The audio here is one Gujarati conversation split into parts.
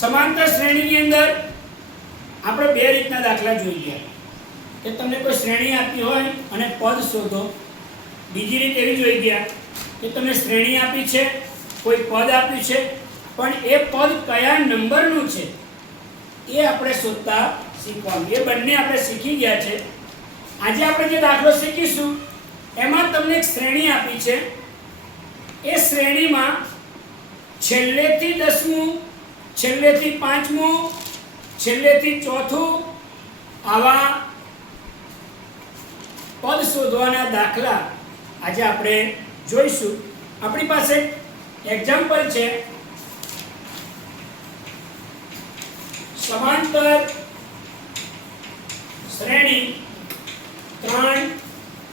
સમાંતર શ્રેણીની અંદર આપણે બે રીતના દાખલા જોઈ ગયા કે તમને કોઈ શ્રેણી આપી હોય અને પદ શોધો. બીજી રીત એવી જોઈ ગયા કે તમને શ્રેણી આપી છે, કોઈ પદ આપ્યું છે, પણ એ પદ કયા નંબરનું છે એ આપણે શોધતા શીખવાનું. એ બંને આપણે શીખી ગયા છે. આજે આપણે જે દાખલો શીખીશું એમાં તમને એક શ્રેણી આપી છે. એ શ્રેણીમાં છેલ્લેથી 10મું, છેલ્લેથી 5મું, છેલ્લેથી 4થું આવા પદ શોધવાના દાખલા આજે આપણે જોઈશું. આપણી પાસે એક્ઝામ્પલ છે સમાંતર શ્રેણી 3,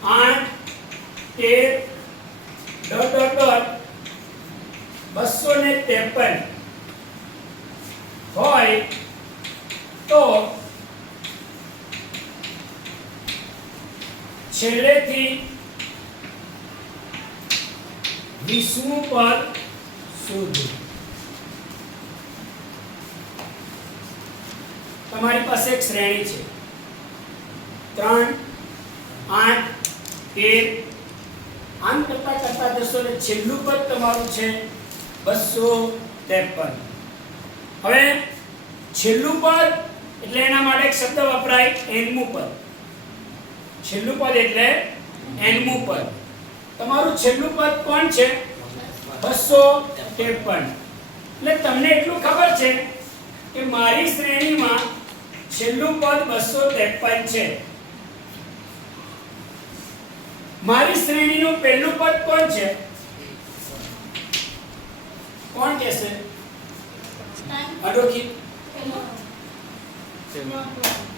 8, 13 253 હોય તો છેલ્લેથી 20મું પદ શોધો. તમારી પાસે એક શ્રેણી છે 3, 8, 13 આમ કરતા કરતા જશો ને છેલ્લું પદ તમારું છે 253. હવે છેલ્લું પદ એટલે એના માટે એક શબ્દ વપરાય nમું પદ. છેલ્લું પદ એટલે nમું પદ. તમારું છેલ્લું પદ કોણ છે? 253. એટલે તમને એટલું ખબર છે કે મારી શ્રેણીમાં છેલ્લું પદ 253 છે. મારી શ્રેણીનું પહેલું પદ કોણ છે? કોણ કહેશે? અડોકી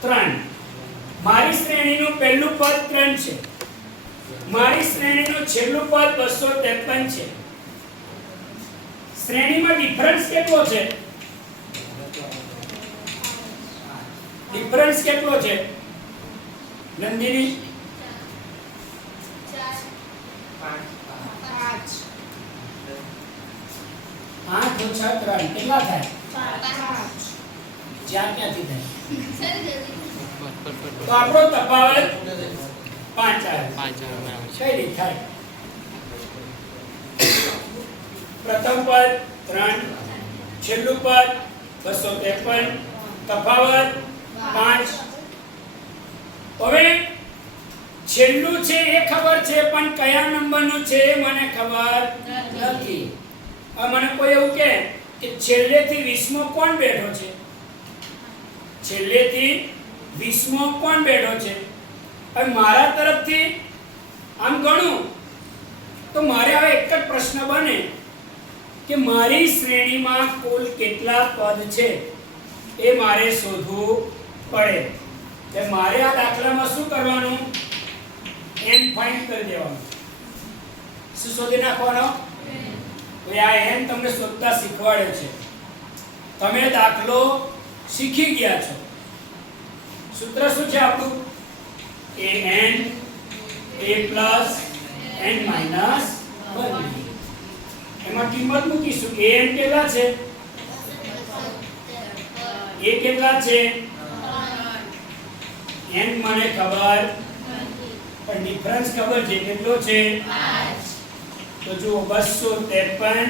3. મારી શ્રેણીનું પહેલું પદ 3 છે. મારી શ્રેણીનું છેલ્લું પદ 253 છે. શ્રેણીમાં ડિફરન્સ કેટલો છે? ડિફરન્સ કેટલો છે નંદિની? 8 ઓછા 3 કેટલા થાય? 5. જ્યાં ક્યાંથી થાય? તો આપણો તફાવત 5 આવે. કઈ રીતે થાય? પ્રથમ પદ 3, છેલ્લું પદ 253, તફાવત 5. હવે છેલ્લું છે એ ખબર છે પણ કયા નંબરનું છે એ મને ખબર નથી. હવે મને કોઈ એવું કહે કે છેલ્લેથી 20મો કોણ બેઠો છે? છેલ્લેથી 20મો કોણ બેઠો છે? હવે મારા તરફથી આમ ગણું તો મારે હવે એક જ પ્રશ્ન બને કે મારી શ્રેણીમાં કુલ કેટલા પદ છે એ મારે શોધવું પડે. એટલે મારે આ દાખલામાં શું કરવાનું? n ફાઇન્ડ કરી દેવાનું. શું શોધી નાખવાનો? હવે આ n તમને શોધતા શીખવાડે છે. તમે દાખલો શીખી ગયા છો. સૂત્ર શું છે આપણું? an a plus n minus 1. એમાં કિંમત મૂકીશું. an કેટલા છે? a કેટલા છે? n મને ખબર પણ ડિફરન્સ ખબર છે કેટલો છે? 5. તો જુઓ 253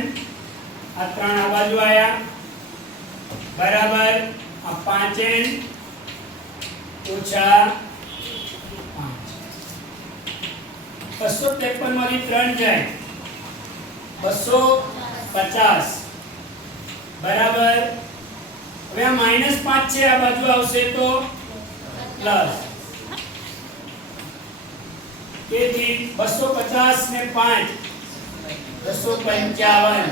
આ 3 આ બાજુ આયા બરાબર આ 5n ઓછા 5. 253 માંથી 3 જાય 250 બરાબર. હવે આ -5 છે આ બાજુ આવશે તો પ્લસ. તેથી 250 ને 5 255.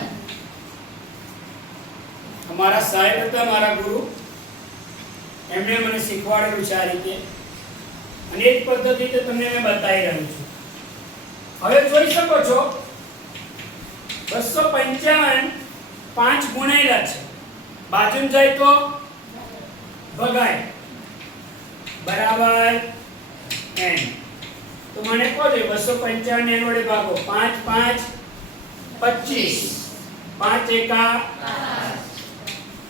અમારા સાહેબ હતા મારા ગુરુ, એમણે મને શીખવાડેલું છે આ રીતે અને એ જ પદ્ધતિ તમને મેં બતાવી રહ્યો છું. હવે જોઈ શકો છો 255 5 ગુણેલા છે. બાજુમાં જાય તો ભગાય બરાબર n. તો મને કહો દે 255 n વડે ભાગો 5 5 25 5 એકા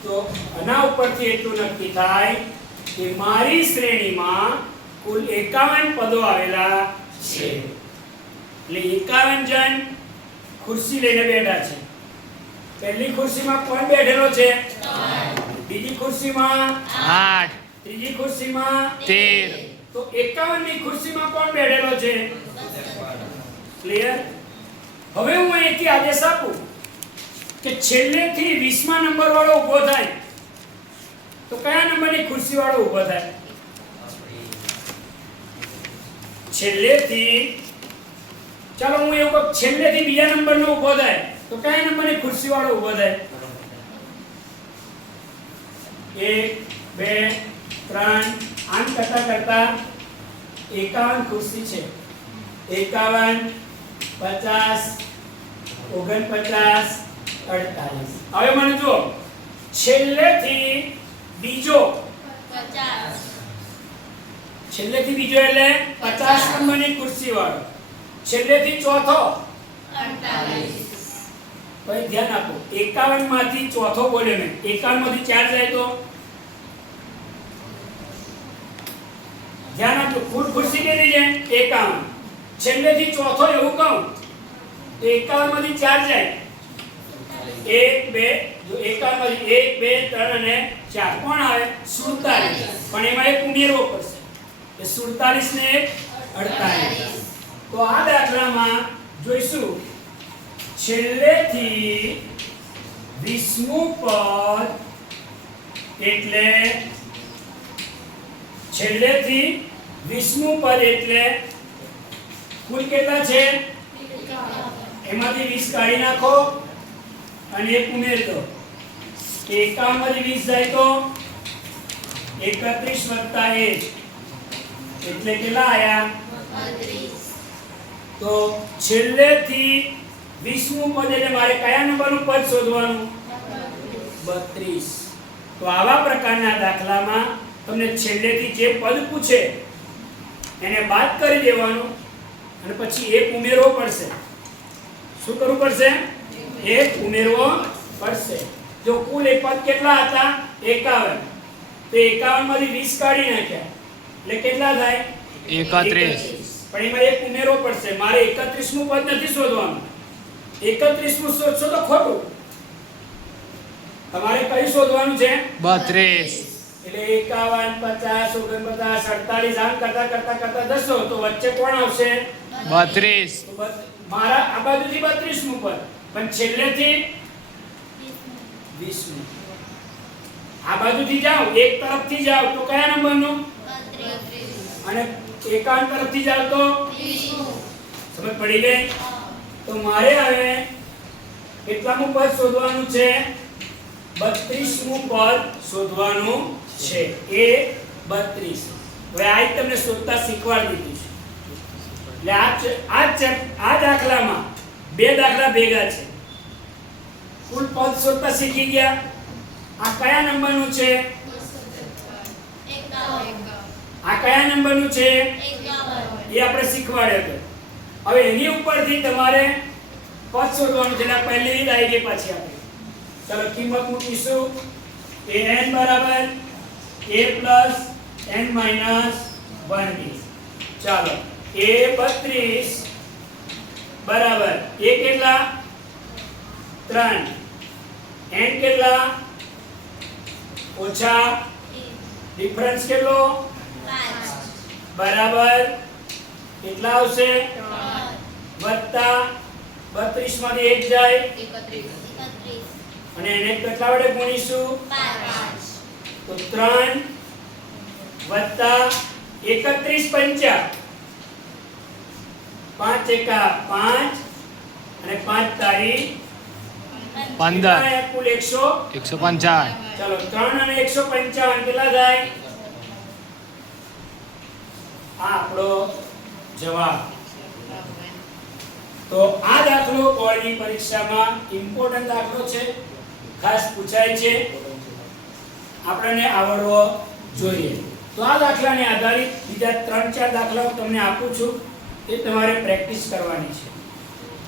તો આના ઉપરથી એટલું નક્કી થાય કે મારી શ્રેણીમાં કુલ 51 પદો આવેલા છે. એટલે 51 જણ ખુરશી લઈને બેઠા છે. પહેલી ખુરશીમાં કોણ બેઠેલો છે? બીજી ખુરશીમાં 8, ત્રીજી ખુરશીમાં 13, તો 51 ની ખુરશીમાં કોણ બેઠેલો છે? ક્લિયર? હવે હું અહીંથી આદેશ આપું કે છેલ્લેથી 20મા નંબર વાળો ઊભો થાય તો કયા નંબરની ખુરશી વાળો ઊભો થાય? છેલ્લેથી, ચાલો હું એવું કહું, છેલ્લેથી બીજા નંબરનો ઊભો થાય તો કયા નંબરની ખુરશી વાળો ઊભો થાય? 1 2 3 આમ કરતા કરતા 51 ખુરશી છે. 51 50 49 48. હવે મને જુઓ, છેલ્લેથી બીજો, છેલ્લેથી બીજો એટલે 50 નંબરની ખુરશી વાળો, છેલ્લેથી ચોથો 48. ભાઈ ધ્યાન આપો, 51 માંથી ચોથો બોલ્યો મેં, 51 માંથી 4 જાય તો ધ્યાન આપજો, કુલ ખુરશી કેટલી છે? 51. છેલ્લેથી ચોથો એવું કહું તો 51 માંથી 4 જાય, 1 2, જો 51 માંથી 1 2 3 અને 4 કોણ આવે? 47. પણ એમાં એક ઉમેરવો પડશે, એ 47 ને 48. તો આ દાખલામાં જોઈશું છેલ્લેથી 20મું પદ એટલે, છેલ્લેથી 20મું પદ એટલે કુલ કેટલા છે? એમાંથી 20 કાઢી નાખો અને એક ઉમેરી દો. 51 માંથી 20 જાય તો 31 વત્તા 1 એટલે કેટલા આયા? 32. તો છેલ્લેથી 20મું પદ એટલે મારે કયા નંબરનું પદ શોધવાનું? 32. તો આવા પ્રકારના દાખલામાં તમને છેલ્લેથી જે પદ પૂછે એને બાદ કરી દેવાનું અને પછી એક ઉમેરવો પડશે. શું કરવું પડશે? એક ઉમેરવો પડશે. જો કુલ એક પદ કેટલા હતા? 51. તો 51 માંથી 20 કાઢી નાખ્યા એટલે કેટલા થાય? 31. પણ એમાં એક ઉમેરવો પડશે. મારે 31મું પદ નથી શોધવાનું. 31મું શોધશો તો ખોટું. તમારે કઈ શોધવાનું છે? 32, એટલે 51 50 49 48 આમ કરતા કરતા કરતા જશો તો વચ્ચે કોણ આવશે? 32, તો મારા આ બાજુથી 32મું પદ, પણ છેલ્લેથી 20મું. આ બાજુથી જાઓ, એક તરફથી જાઓ તો કયા નંબરનું? 32. અને 51 તરફથી જાઓ તો 20. સમજ પડી ગઈ? તો મારે હવે કેટલામું પદ શોધવાનું છે? 32મું પદ શોધવાનું છે. એ 32. હવે આ તમને શોધતા શીખવાડી દીધું છે. એટલે આ દાખલામાં બે દાખલા ભેગા છે. કુલ પદ શોધતા શીખી ગયા. આ કયા નંબરનું છે? 51. આ કયા નંબરનું છે? 51. એ આપણે શીખવાડ્યો હતો. હવે એની ઉપરથી તમારે પદ શોધવાનું છે. એટલે પહેલી રીત આવી ગઈ પાછી આપણે. ચલો કિંમત મૂકીશું. an બરાબર a plus n minus 1b. ચાલો a 32 બરાબર a કેટલા? 3. n કેટલા? ઓછા ડિફરન્સ કેટલો? 5. બરાબર કેટલા આવશે? 3. વત્તા 32 માંથી 1 જાય 31. અને એને કેટલા વડે ગુણીશું? 5. તો 3 વત્તા 31 પંચા 5 એકા 5 અને 5 તારી 15, કુલ 155, ચલો 3 અને 155 કેટલા થાય? આ આપણો જવાબ. તો આ દાખલો બોર્ડની પરીક્ષામાં ઇમ્પોર્ટન્ટ દાખલો છે, ખાસ પૂછાય છે, આપણને આવડવો જોઈએ. તો આ દાખલાને આધારિત બીજા 3-4 દાખલાઓ તમને આપું છું, એ તમારે પ્રેક્ટિસ કરવાની છે.